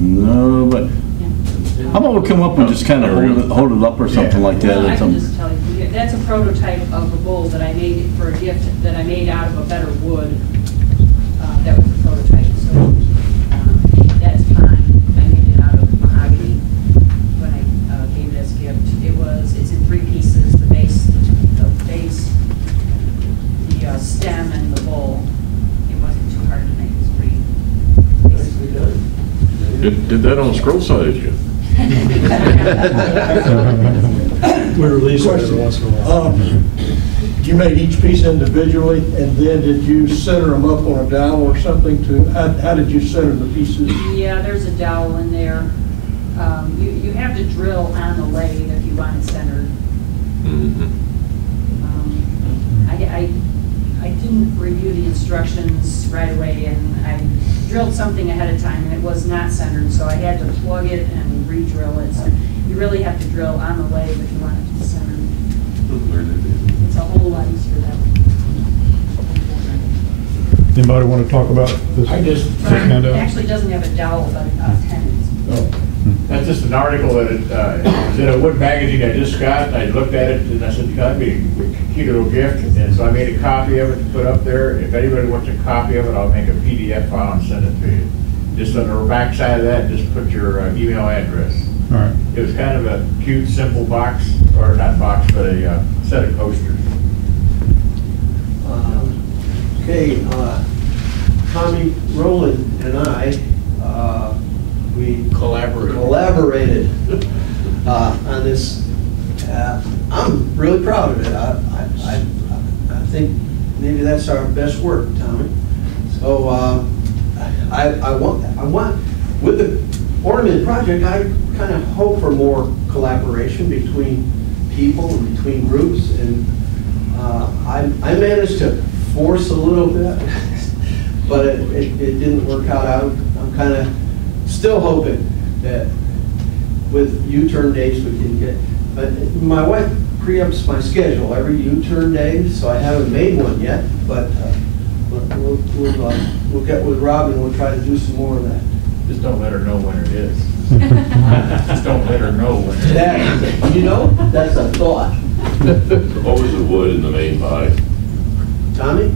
No, but I'm gonna come up and just kind of hold it up or something like that. Well, I can just tell you, that's a prototype of a bowl that I made for a gift that I made out of a better wood. That was the prototype, so that's fine. I made it out of mahogany when I gave it as a gift. It's in 3 pieces: the base, the stem, and the bowl. It wasn't too hard to make. It's pretty nicely done. Did that on scroll size yet? We release it every once in a while. You made each piece individually, and then did you center them up on a dowel or something? How did you center the pieces? Yeah, there's a dowel in there. You have to drill on the lathe if you want it centered. Mm-hmm. I didn't review the instructions right away, and I drilled something ahead of time, and it was not centered, so I had to plug it and re-drill it. So you really have to drill on the lathe if you want it to be centered. It's a whole lot easier that way. Anybody want to talk about this? It actually doesn't have a dowel, but tendons. Oh. That's just an article that it was in a wood magazine I just got. I looked at it and I said, that'd be a cute little gift. And so I made a copy of it to put up there. If anybody wants a copy of it, I'll make a PDF file and send it to you. Just on the back side of that, just put your email address. All right. It was kind of a cute, simple box, or not box, but a set of posters. Okay, Tommy Rowland and I, we collaborated on this. I'm really proud of it. I think maybe that's our best work, Tommy. So I want with the ornament project, I kind of hope for more collaboration between people and between groups, and I managed to force a little bit, but it didn't work out. I'm kind of still hoping that with U-turn dates we can get, but my wife preempts my schedule every U-turn day, so I haven't made one yet, but we'll get with Rob and we'll try to do some more of that. Just don't let her know when it is. Just don't let her know when it is. That, you know, that's a thought. What was the wood in the main body? Tommy?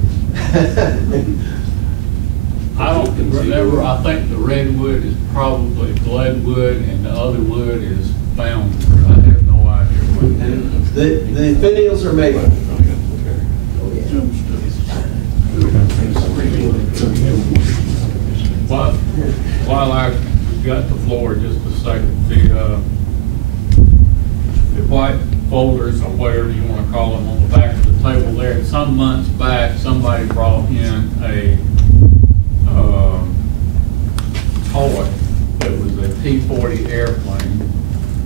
I don't remember. I think the red wood is probably blood wood and the other wood is found. I have no idea what it is. The finials are maple. While I got the floor, just a second, the white folders or whatever you want to call them on the back of the table there. Some months back, somebody brought in a toy that was a P-40 airplane,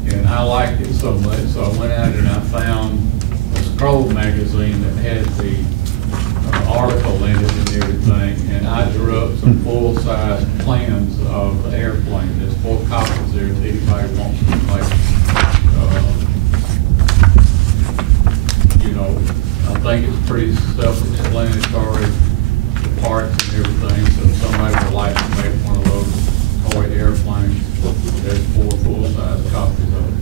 and I liked it so much, so I went out and I found a scroll magazine that had the article in it and everything, and I drew up some full-size plans of the airplane. There's 4 copies there if anybody wants to make. You know, I think it's pretty self-explanatory, the parts and everything, so if somebody would like to make one of those toy airplanes, there's 4 full-size copies of it.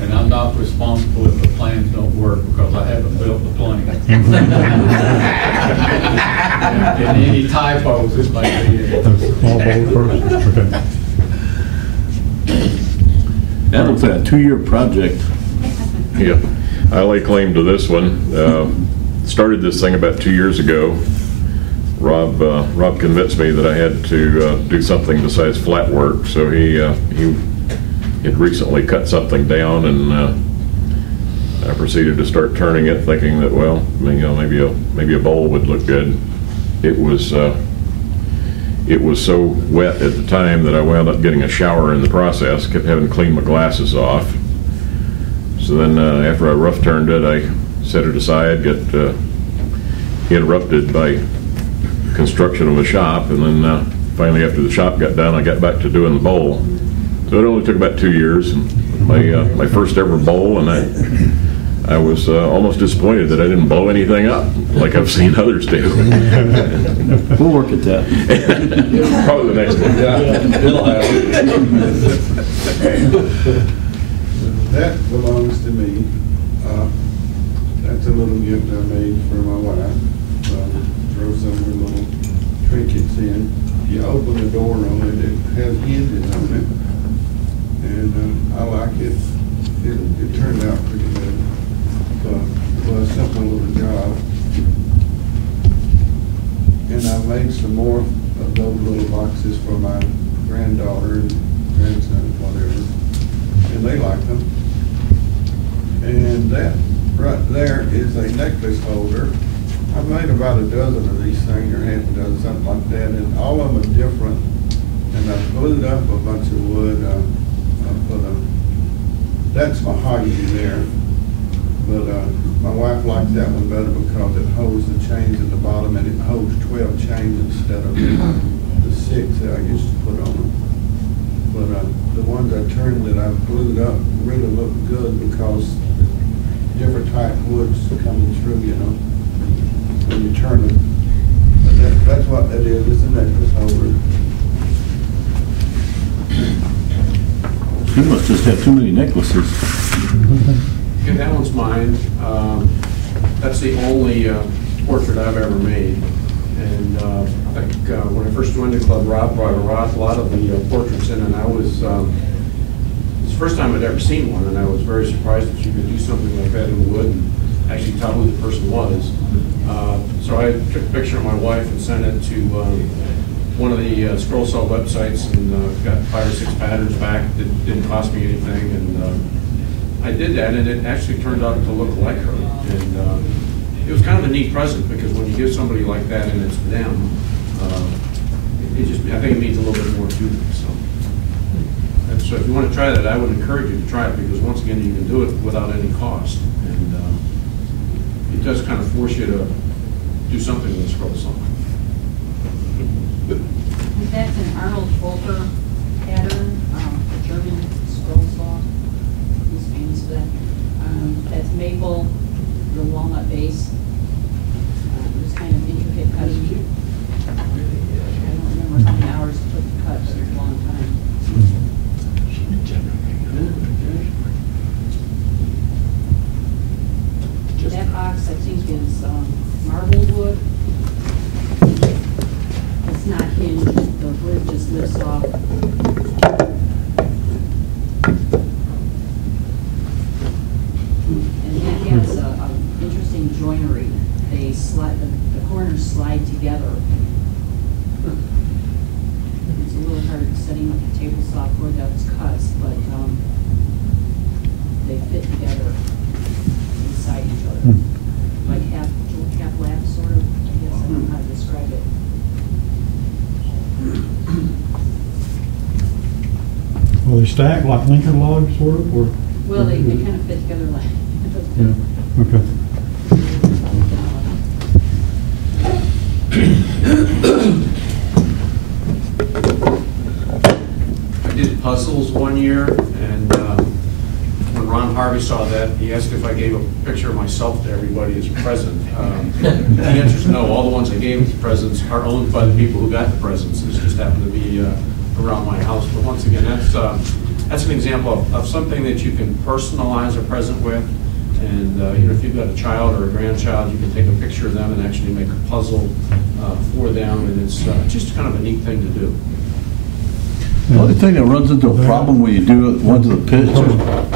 And I'm not responsible if the plans don't work because I haven't built the plane. And any typos it may be in it. That looks like a 2-year project. Yeah, I lay claim to this one. Started this thing about 2 years ago. Rob convinced me that I had to do something besides flat work, so he had recently cut something down, and I proceeded to start turning it, thinking that, well, maybe a bowl would look good. It was so wet at the time that I wound up getting a shower in the process. Kept having to clean my glasses off. So then, after I rough turned it, I set it aside, got interrupted by construction of a shop, and then finally, after the shop got done, I got back to doing the bowl. So it only took about 2 years. And my first ever bowl, and I was almost disappointed that I didn't blow anything up like I've seen others do. We'll work at that. Probably the next one. It'll happen. That belongs to me. That's a little gift I made for my wife. Throw some of her little trinkets in. You open the door on it, it has hinges on it. And I like it. It turned out pretty good. It was a simple little job. And I made some more of those little boxes for my granddaughter and grandson, whatever. And they like them. And that right there is a necklace holder. I've made about a dozen of these things, or half a dozen, something like that, and all of them are different. And I glued up a bunch of wood. I put that's mahogany there. But my wife likes that one better because it holds the chains at the bottom, and it holds 12 chains instead of the 6 that I used to put on them. But the ones I turned that I've glued up really look good because different type woods coming through, you know, when you turn them. But that's what that is. It's a necklace holder. You must just have too many necklaces. Okay, that one's mine. That's the only portrait I've ever made. And I think when I first joined the club, Rob brought a lot of the portraits in, and I was, it was the first time I'd ever seen one, and I was very surprised that you could do something like that in wood and actually tell who the person was. So I took a picture of my wife and sent it to one of the scroll saw websites, and got 5 or 6 patterns back that didn't cost me anything. And I did that, and it actually turned out to look like her. And it was kind of a neat present, because when you give somebody like that and it's them, it just, I think it means a little bit more to them. So if you want to try that, I would encourage you to try it, because once again, you can do it without any cost. And it does kind of force you to do something with a scroll saw. That's an Arnold Volker pattern, German scroll saw. He's famous for that. That's maple, the walnut base. Just kind of intricate cutting. I don't remember how many hours it took to cut, but it was a long time. That box, I think, is marble wood. It's not hinged, the wood just lifts off. And that has a interesting joinery. They slide, the corners slide together. It's a little hard setting up the table saw for those cuts, but they fit together inside each other. Like half lap, sort of. I guess I don't know how to describe it. Well, they stack like Lincoln logs, sort of, or? Well, they kind of fit together like. Yeah, okay. I did puzzles one year, and when Ron Harvey saw that, he asked if I gave a picture of myself to everybody as a present. The answer is no. All the ones I gave as presents are owned by the people who got the presents. This just happened to be around my house. But once again, that's an example of something that you can personalize a present with. And you know, if you've got a child or a grandchild, you can take a picture of them and actually make a puzzle for them, and it's just kind of a neat thing to do. The only thing that runs into a problem when you do ones of the pitch,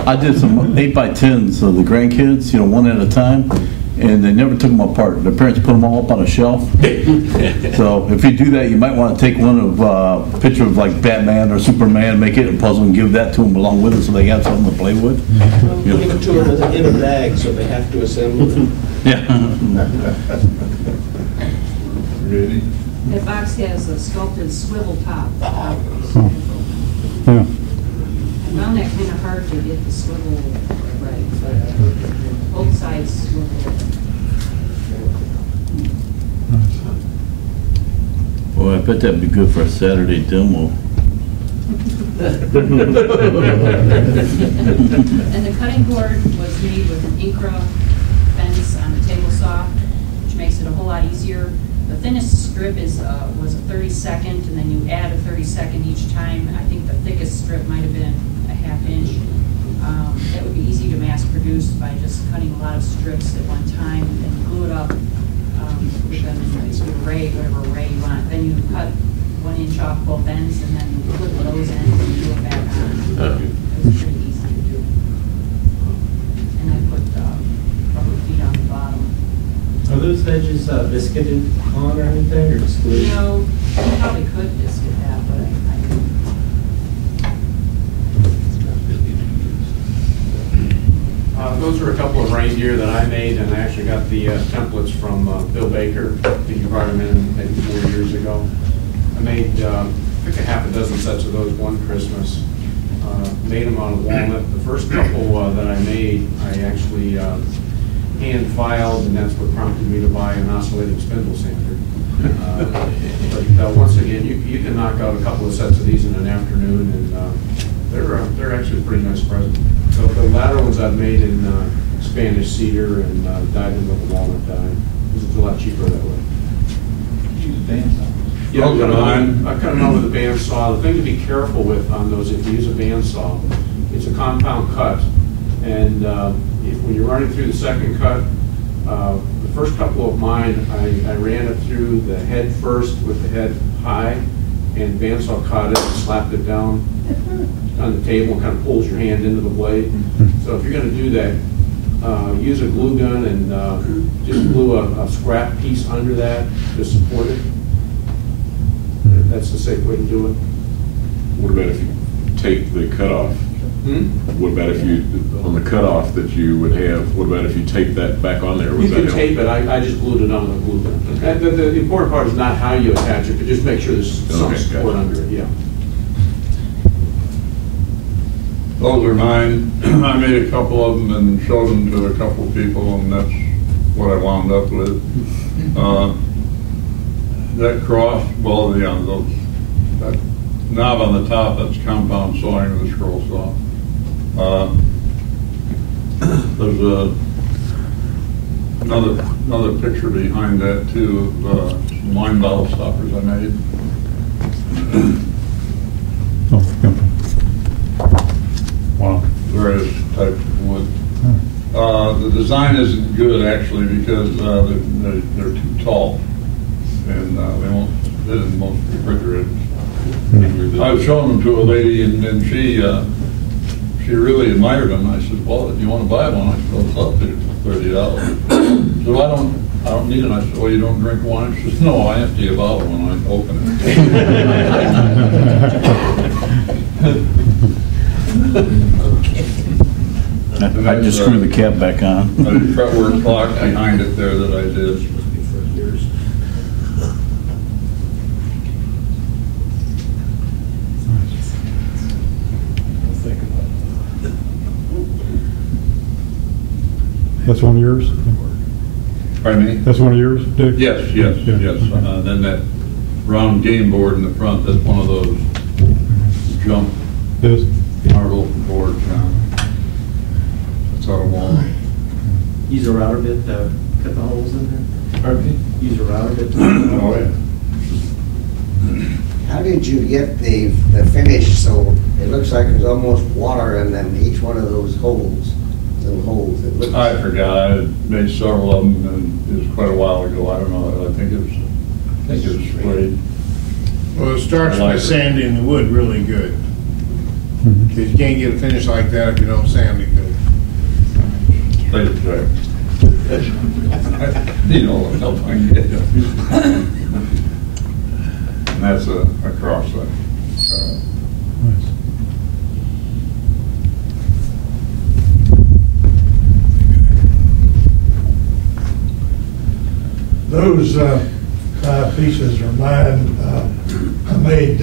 I did some 8x10s of the grandkids, you know, one at a time, and they never took them apart. Their parents put them all up on a shelf. So if you do that, you might want to take one of a picture of like Batman or Superman, make it a puzzle, and give that to them along with it, so they have something to play with. Give it to them in a bag, so they have to assemble it. Yeah. Ready? That box has a sculpted swivel top. Yeah. I found that kind of hard to get the swivel right, but both sides swivel. Boy, I bet that'd be good for a Saturday demo. And the cutting board was made with an Incra fence on the table saw, which makes it a whole lot easier. The thinnest strip was a 32nd, and then you add a 32nd each time. I think the thickest strip might have been a ½ inch. That would be easy to mass produce by just cutting a lot of strips at one time and then glue it up with them in the array, whatever array you want. Then you cut 1 inch off both ends and then flip those ends and glue it back on. It was pretty easy to do. And I put rubber feet on the bottom. Are those edges biscuited on or anything, or just glued? You know, you probably could biscuit that, but I didn't. Those are a couple of reindeer that I made, and I actually got the templates from Bill Baker. I think you brought them in maybe 4 years ago. I made, I think, a half a dozen sets of those one Christmas. Made them out of walnut. The first couple that I made, I actually hand filed, and that's what prompted me to buy an oscillating spindle sander. But once again, you can knock out a couple of sets of these in an afternoon, and they're actually a pretty nice present. So the latter ones I've made in Spanish cedar and dyed them with a walnut dye. It's a lot cheaper that way. Use a bandsaw. Yeah, I cut them out with a bandsaw. The thing to be careful with on those, if you use a bandsaw, it's a compound cut, and when you're running through the second cut, the first couple of mine, I ran it through the head first with the head high, and bandsaw caught it and slapped it down on the table and kind of pulls your hand into the blade. So if you're going to do that, use a glue gun and just glue a scrap piece under that to support it. That's the safe way to do it. What about if you tape the cutoff? What about if you, on the cutoff that you would have, what about if you tape that back on there? You can tape it. I just glued it on with a glue gun. Okay. The important part is not how you attach it, but just make sure there's some support under it, yeah. Those are mine. I made a couple of them and showed them to a couple of people, and that's what I wound up with. That cross, well, that knob on the top, that's compound sawing with a scroll saw. There's another picture behind that too of some wine bottle stoppers I made. Wow. Various types of wood. The design isn't good actually because they're too tall, and they won't fit in most refrigerators. I've shown them to a lady, and she really admired them. I said, "Well, if you want to buy one," I said, "Well, it's up to $30." So I don't need it. I said, "Well, you don't drink wine?" She says, "No, I empty a bottle when I open it." I just screw the cap back on. A fretwork clock behind it there that I did. That's one of yours? Pardon me? That's one of yours, Dick? Yes. Then that round game board in the front, that's one of those jump marble boards. That's out of walnut. Use a router bit to cut the holes in there? Pardon me? Use a router bit to Oh, yeah. How did you get the finish so it looks like there's almost water in them, each one of those holes? Little holes. It looks. I forgot. I had made several of them, and it was quite a while ago. I don't know. I think it was sprayed. Well, it starts by sanding the wood really good. Because you can't get a finish like that if you don't sand it good. Later, Jack. You know what help I can get. And that's a cross section. Those 5 pieces are mine. I made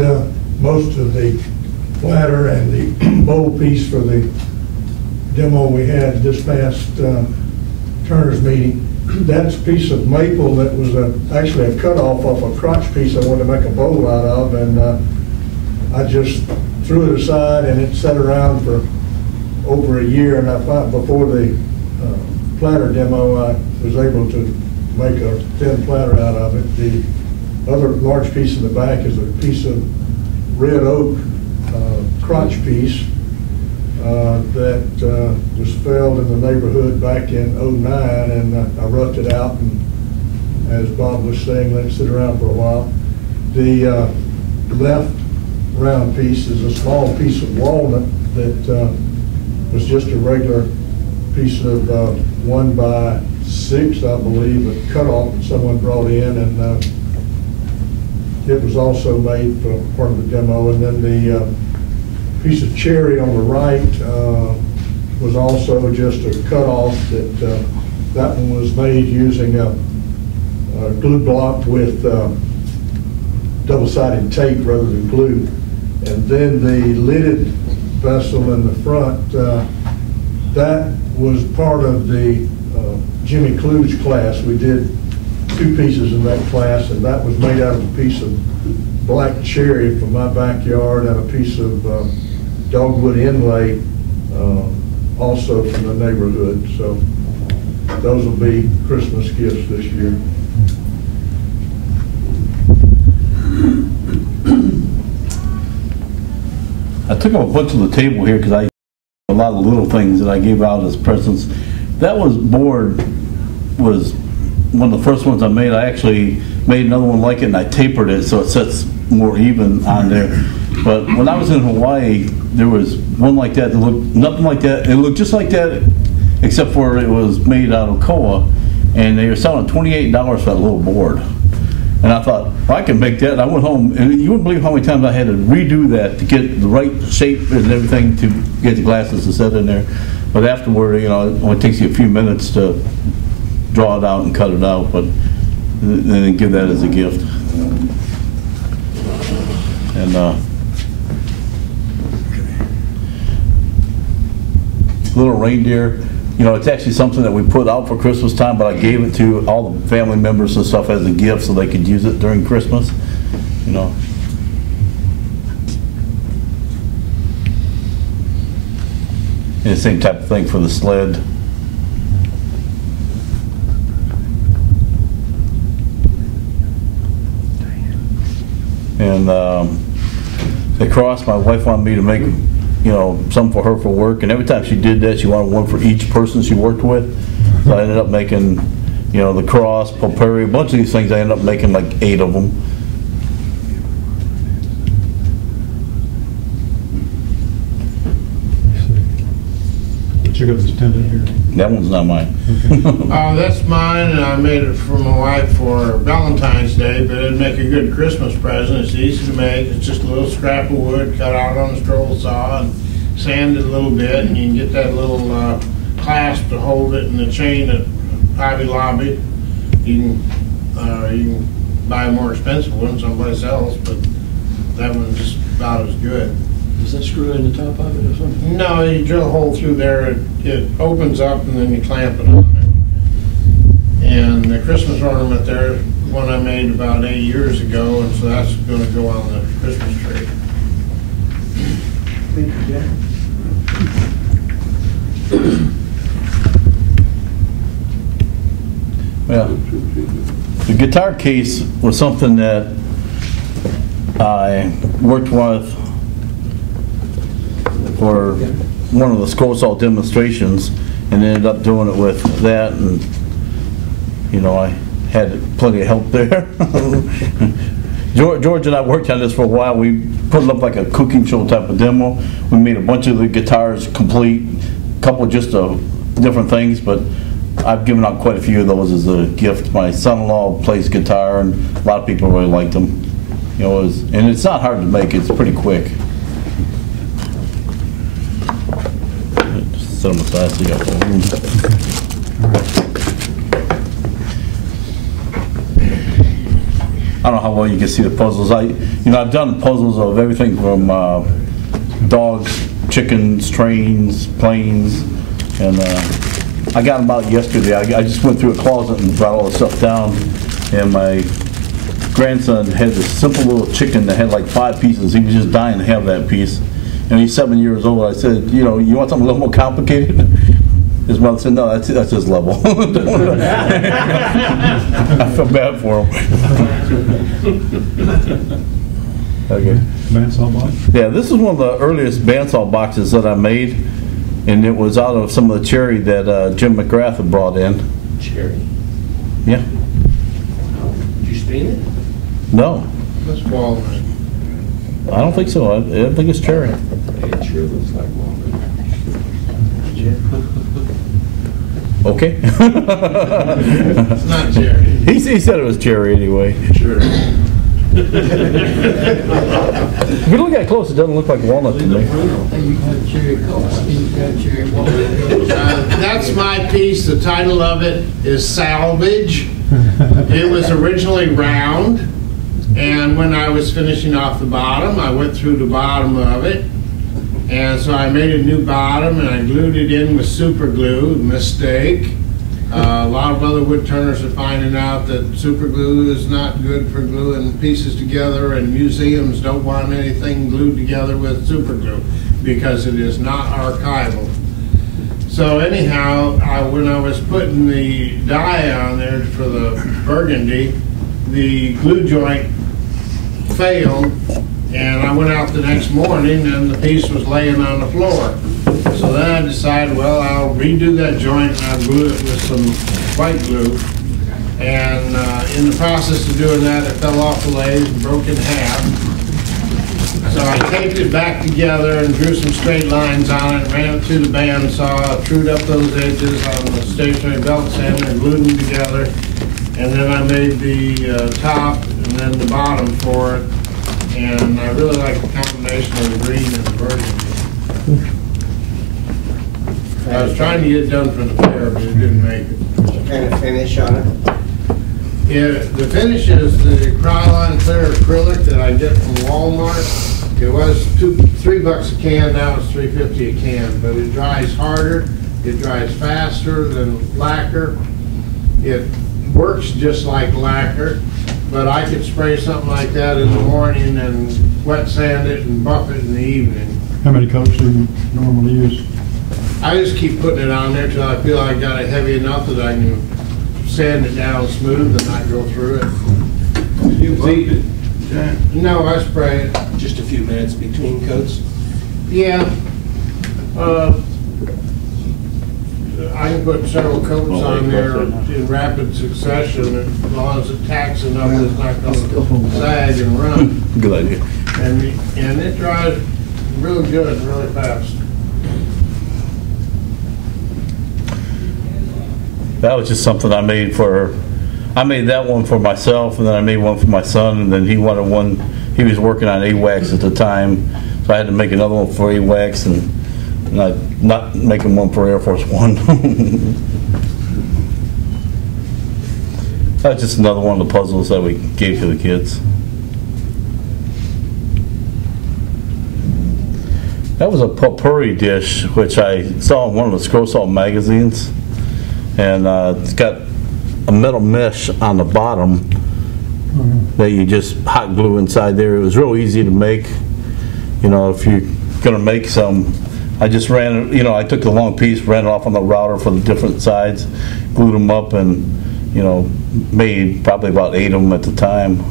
most of the ladder and the bowl piece for the demo we had this past Turner's meeting. That's a piece of maple that was actually a cutoff off a crotch piece I wanted to make a bowl out of, and I just threw it aside, and it sat around for over a year, and I found before the platter demo, I was able to make a thin platter out of it. The other large piece in the back is a piece of red oak crotch piece that was felled in the neighborhood back in '09, and I roughed it out, and as Bob was saying, let it sit around for a while. The left round piece is a small piece of walnut that was just a regular piece of 1x6, I believe, a cutoff that someone brought in, and it was also made for part of the demo. And then the piece of cherry on the right was also just a cutoff that one was made using a glue block with double-sided tape rather than glue. And then the lidded vessel in the front, that was part of the Jimmy Kluge class. We did 2 pieces in that class, and that was made out of a piece of black cherry from my backyard and a piece of dogwood inlay also from the neighborhood. So those will be Christmas gifts this year. I took up a bunch of the table here because a lot of little things that I gave out as presents. That board was one of the first ones I made. I actually made another one like it, and I tapered it so it sits more even on there. But when I was in Hawaii, there was one like that looked nothing like that. It looked just like that, except for it was made out of koa, and they were selling $28 for that little board. And I thought, well, I can make that. And I went home, and you wouldn't believe how many times I had to redo that to get the right shape and everything to get the glasses to set in there. But afterward, you know, it only takes you a few minutes to draw it out and cut it out, but then give that as a gift. And little reindeer, you know, it's actually something that we put out for Christmas time, but I gave it to all the family members and stuff as a gift so they could use it during Christmas, you know. And the same type of thing for the sled. And the cross, my wife wanted me to make, you know, some for her for work, and every time she did that, she wanted one for each person she worked with. So I ended up making, you know, the cross, potpourri, a bunch of these things. I ended up making like 8 of them. You got this tent in here. That one's not mine. That's mine, and I made it for my wife for Valentine's Day, but it'd make a good Christmas present. It's easy to make. It's just a little scrap of wood cut out on a stroll saw and sanded a little bit, and you can get that little clasp to hold it in the chain at Hobby Lobby. You can buy a more expensive one someplace else, but that one's just about as good. Does that screw in the top of it or something? No, you drill a hole through there, it opens up, and then you clamp it on there. And the Christmas ornament there, one I made about 8 years ago, and so that's going to go on the Christmas tree. Thank you, Jack. Well, the guitar case was something that I worked with for one of the Skull Salt demonstrations, and ended up doing it with that, and you know, I had plenty of help there. George and I worked on this for a while. We put it up like a cooking show type of demo. We made a bunch of the guitars complete, a couple just different things, but I've given out quite a few of those as a gift. My son-in-law plays guitar, and a lot of people really liked them. You know, and it's not hard to make. It's pretty quick. Just set them aside so you got more room. I don't know how well you can see the puzzles. I've done puzzles of everything from dogs, chickens, trains, planes, and I got them out yesterday. I just went through a closet and brought all the stuff down, and my grandson had this simple little chicken that had like 5 pieces. He was just dying to have that piece. And he's 7 years old. I said, you know, you want something a little more complicated? His mother said, no, that's his level. I feel bad for him. Okay. Bandsaw box? Yeah, this is one of the earliest bandsaw boxes that I made, and it was out of some of the cherry that Jim McGrath had brought in. Cherry. Yeah. Did you stain it? No, That's walnut. I don't think so. I think it's cherry. It sure looks like walnut. Okay. It's not cherry. He said it was cherry anyway. Sure. If you look at it close, it doesn't look like walnut to me. You got cherry coke, you got cherry walnut. That's my piece. The title of it is Salvage. It was originally round, and when I was finishing off the bottom, I went through the bottom of it, and so I made a new bottom, and I glued it in with super glue. Mistake. A lot of other wood turners are finding out that super glue is not good for gluing pieces together, and museums don't want anything glued together with super glue because it is not archival. So anyhow, when I was putting the dye on there for the burgundy, the glue joint failed, and I went out the next morning and the piece was laying on the floor. So then I decided, well, I'll redo that joint and I'll glue it with some white glue. And in the process of doing that, it fell off the lathe and broke in half. So I taped it back together and drew some straight lines on it, ran it through the bandsaw, trued up those edges on the stationary belt sander and glued them together. And then I made the top and then the bottom for it. And I really like the combination of the green and the burgundy. I was trying to get it done for the fair, but it didn't make it. What kind of finish on it? Yeah, the finish is the Krylon clear acrylic that I get from Walmart. It was $3 a can, now it's $3.50 a can, but it dries harder, it dries faster than lacquer. It works just like lacquer, but I could spray something like that in the morning and wet sand it and buff it in the evening. How many coats do you normally use? I just keep putting it on there till I feel I got it heavy enough that I can sand it down smooth and not go through it. You bumped it? No, I spray it. Just a few minutes between coats? Yeah. I can put several coats on there in rapid succession as long as it tacks enough that it's not going to sag and run. Good idea. And it dries really good, really fast. That was just something I made that one for myself, and then I made one for my son, and then he wanted one. He was working on AWACS at the time, so I had to make another one for AWACS, and not making one for Air Force One. That's just another one of the puzzles that we gave to the kids. That was a potpourri dish, which I saw in one of the Scroll Salt magazines. And it's got a metal mesh on the bottom that you just hot glue inside there. It was real easy to make. You know, if you're gonna make some, I just ran, you know, I took the long piece, ran it off on the router for the different sides, glued them up, and, you know, made probably about 8 of them at the time.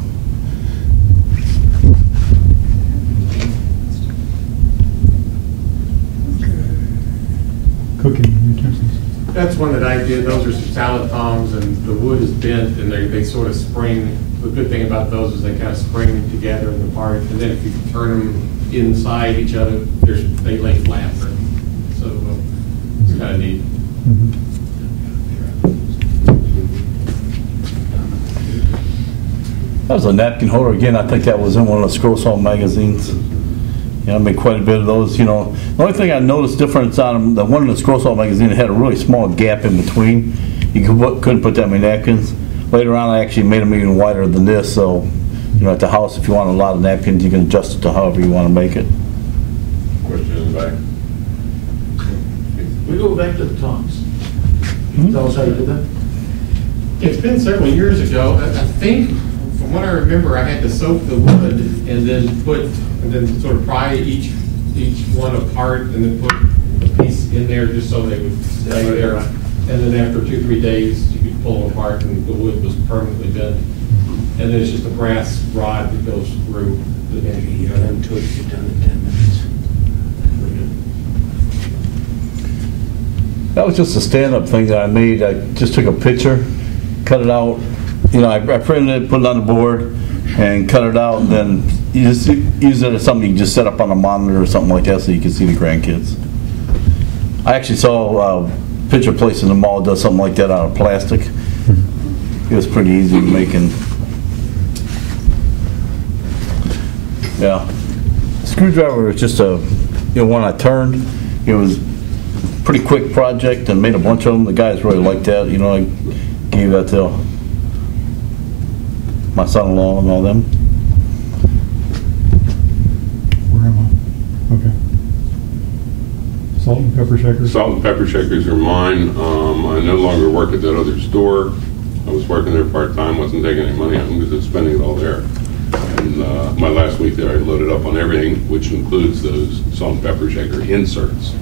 Cooking utensils. That's one that I did. Those are some salad tongs, and the wood is bent, and they sort of spring. The good thing about those is they kind of spring together and apart, and then if you turn them inside each other, they lay flat. So it's kind of neat. That was a napkin holder again. I think that was in one of the Scroll Salt magazines. Yeah, I made quite a bit of those. You know, the only thing I noticed difference on them, the one in the Scroll Salt magazine had a really small gap in between. You couldn't put that many napkins. Later on, I actually made them even wider than this. So, you know, at the house, if you want a lot of napkins, you can adjust it to however you want to make it. Question in the back. We go back to the tongs. Tell us how you did that. It's been several years ago. I think, from what I remember, I had to soak the wood and then sort of pry each one apart and then put a piece in there just so they would stay there. And then after 2-3 days, you could pull them apart and the wood was permanently bent. And then it's just a brass rod that goes through the bend. You got into it, you're done in 10 minutes. That was just a stand-up thing that I made. I just took a picture, cut it out. You know, I printed it, put it on the board, and cut it out, and then you just use it as something you can just set up on a monitor or something like that so you can see the grandkids. I actually saw a picture place in the mall does something like that out of plastic. It was pretty easy to make, and yeah. Screwdriver was just one I turned. It was a pretty quick project and made a bunch of them. The guys really liked that. You know, I gave that to my son-in-law and all them. Where am I? Okay. Salt and pepper shakers? Salt and pepper shakers are mine. I no longer work at that other store. I was working there part-time, wasn't taking any money out because I was spending it all there. And my last week there, I loaded up on everything, which includes those salt and pepper shaker inserts.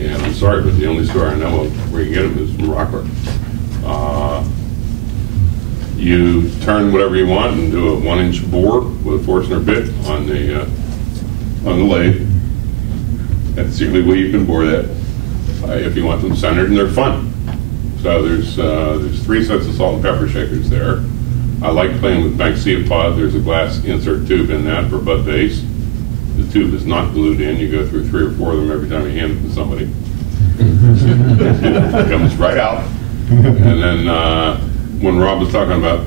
And I'm sorry, but the only store I know of where you can get them is from Rockford. You turn whatever you want and do a 1-inch bore with a Forstner bit on the lathe. That's the only way you can bore that if you want them centered, and they're fun. So there's 3 sets of salt and pepper shakers there. I like playing with Banksia pod. There's a glass insert tube in that for butt base. The tube is not glued in. You go through 3 or 4 of them every time you hand it to somebody. It comes right out. And then when Rob was talking about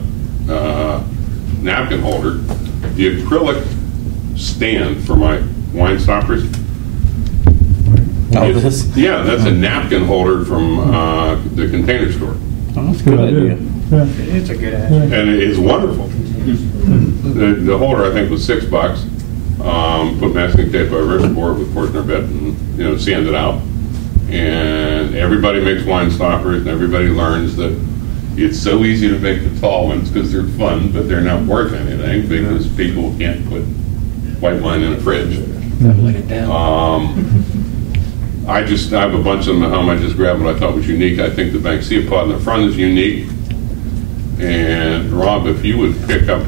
napkin holder, the acrylic stand for my wine stoppers. Yeah, that's a napkin holder from the Container Store. Oh, that's a good idea. Yeah. It's a good idea. And it's wonderful. The holder, I think, was $6. Put masking tape over it, bore it with Forstner bit, and sand it out. And everybody makes wine stoppers, and everybody learns that it's so easy to make the tall ones because they're fun, but they're not worth anything because people can't put white wine in a fridge. I have a bunch of them at home. I just grabbed what I thought was unique. I think the Banksia pod in the front is unique. And Rob, if you would pick up,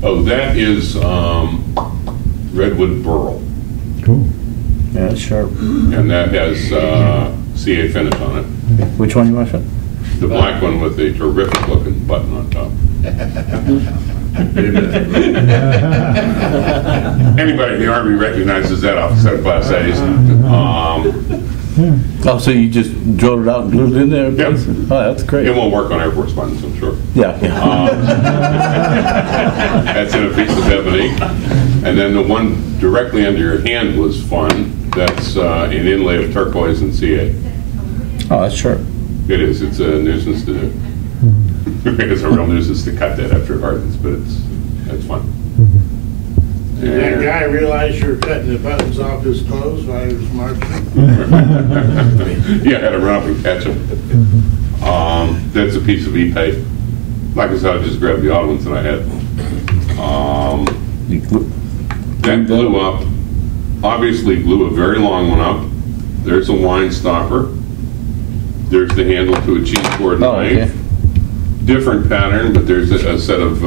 that is redwood burl. Cool. Yeah, it's sharp. And that has CA finish on it. Which one you want to show? The black one with the terrific looking button on top. Anybody in the Army recognizes that off a set of Class A's. Oh, so you just drilled it out and glued it in there? Yep. Oh, that's great. It won't work on Air Force buttons, I'm sure. Yeah. That's in a piece of ebony. And then the one directly under your hand was fun. That's an inlay of turquoise and CA. Oh, that's sharp. It is. It's a nuisance to do. It's a real nuisance to cut that after it hardens, but it's fun. Did that guy realize you were cutting the buttons off his clothes while he was marching? Yeah, I had to run up and catch him. That's a piece of E-tape. Like I said, I just grabbed the odd ones that I had. That blew up. Obviously blew a very long one up. There's a wine stopper. There's the handle to a cheese board knife. Okay. Different pattern, but there's a set of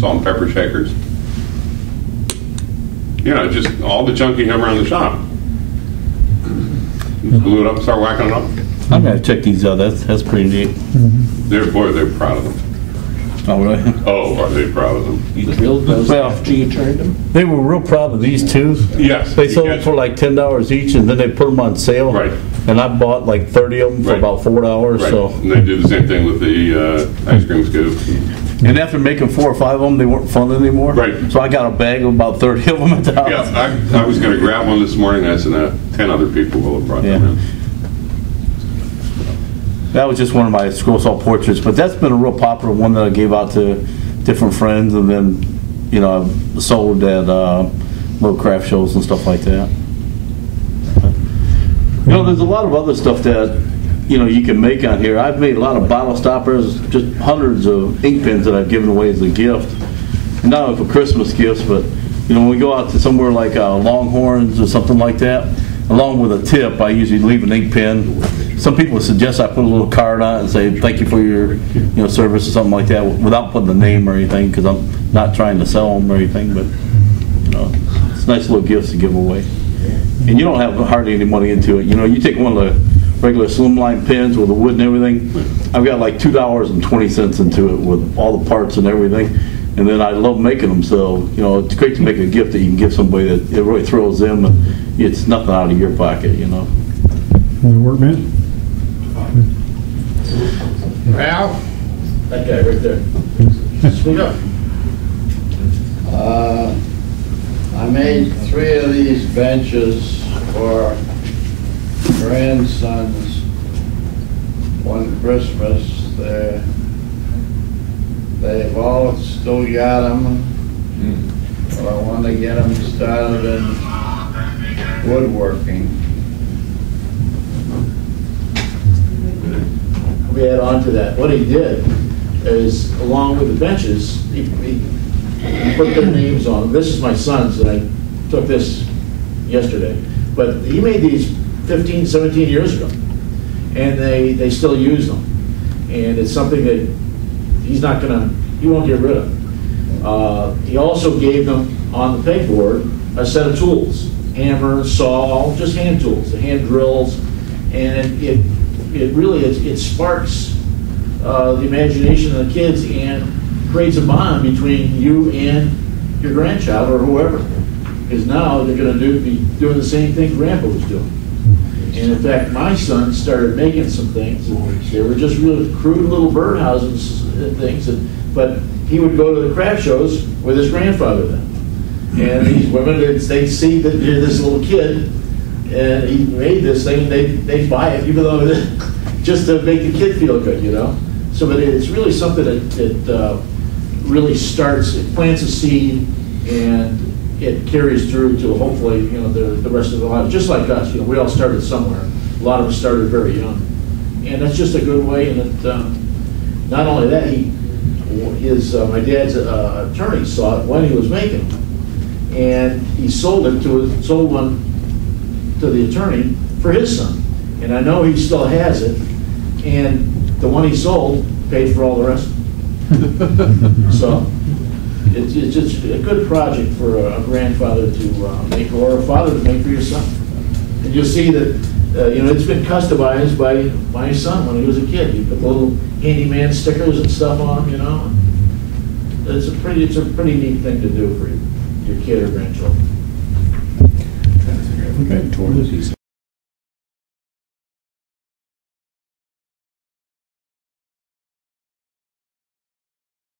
salt and pepper shakers. Just all the junk you have around the shop. Just glue it up, start whacking it up. I'm gonna check these out. That's pretty neat. They're proud of them. Oh, really? Oh, are they proud of them? You drilled those after you turned them? They were real proud of these too. Yes. They sold them for like $10 each, and then they put them on sale. Right. And I bought like 30 of them for Right. about $4. Right. So. And they do the same thing with the ice cream scoop. And after making 4 or 5 of them, they weren't fun anymore. Right. So I got a bag of about 30 of them at the house. Yeah, I was going to grab one this morning. I said 10 other people will have brought them in. That was just one of my scroll saw portraits, but that's been a real popular one that I gave out to different friends, and then I've sold at little craft shows and stuff like that. There's a lot of other stuff that you know, you can make on here. I've made a lot of bottle stoppers, just hundreds of ink pens that I've given away as a gift. Not only for Christmas gifts, but, you know, when we go out to somewhere like Longhorns or something like that, along with a tip, I usually leave an ink pen. Some people suggest I put a little card on it and say, thank you for your, you know, service or something like that, without putting the name or anything, because I'm not trying to sell them or anything, but, you know, it's nice little gifts to give away. And you don't have hardly any money into it. You know, you take one of the regular slimline pens with the wood and everything, I've got like $2.20 into it with all the parts and everything. And then I love making them, so, you know, it's great to make a gift that you can give somebody that it really thrills them, and it's nothing out of your pocket, you know. Workman? Ralph? That guy right there. Speak up. I made 3 of these benches for grandsons one Christmas. They've all still got them, but I want to get them started in woodworking. We add on to that. What he did is, along with the benches, he put their names on them. This is my son's, and I took this yesterday. But he made these 15, 17 years ago, and they still use them. And it's something that he won't get rid of. He also gave them, on the pegboard, a set of tools. Hammer, saw, just hand tools, the hand drills, and it really sparks the imagination of the kids and creates a bond between you and your grandchild or whoever. Because now they're going to be doing the same thing Grandpa was doing. And in fact, my son started making some things. They were just really crude little birdhouses and things, but he would go to the craft shows with his grandfather then. And these women, they'd see that this little kid, and he made this thing, they'd buy it, even though just to make the kid feel good, you know. So, but it's really something that really starts, it plants a seed, and it carries through to hopefully, you know, the rest of the life. Just like us, you know, we all started somewhere. A lot of us started very young, and that's just a good way. And it, not only that, my dad's attorney saw it when he was making them, and he sold one to the attorney for his son. And I know he still has it, and the one he sold paid for all the rest. So it's just a good project for a grandfather to make, or a father to make for your son. And you'll see that you know, it's been customized by my son when he was a kid. He put the little handyman stickers and stuff on them, you know. It's a pretty neat thing to do for your kid or grandchildren. Okay.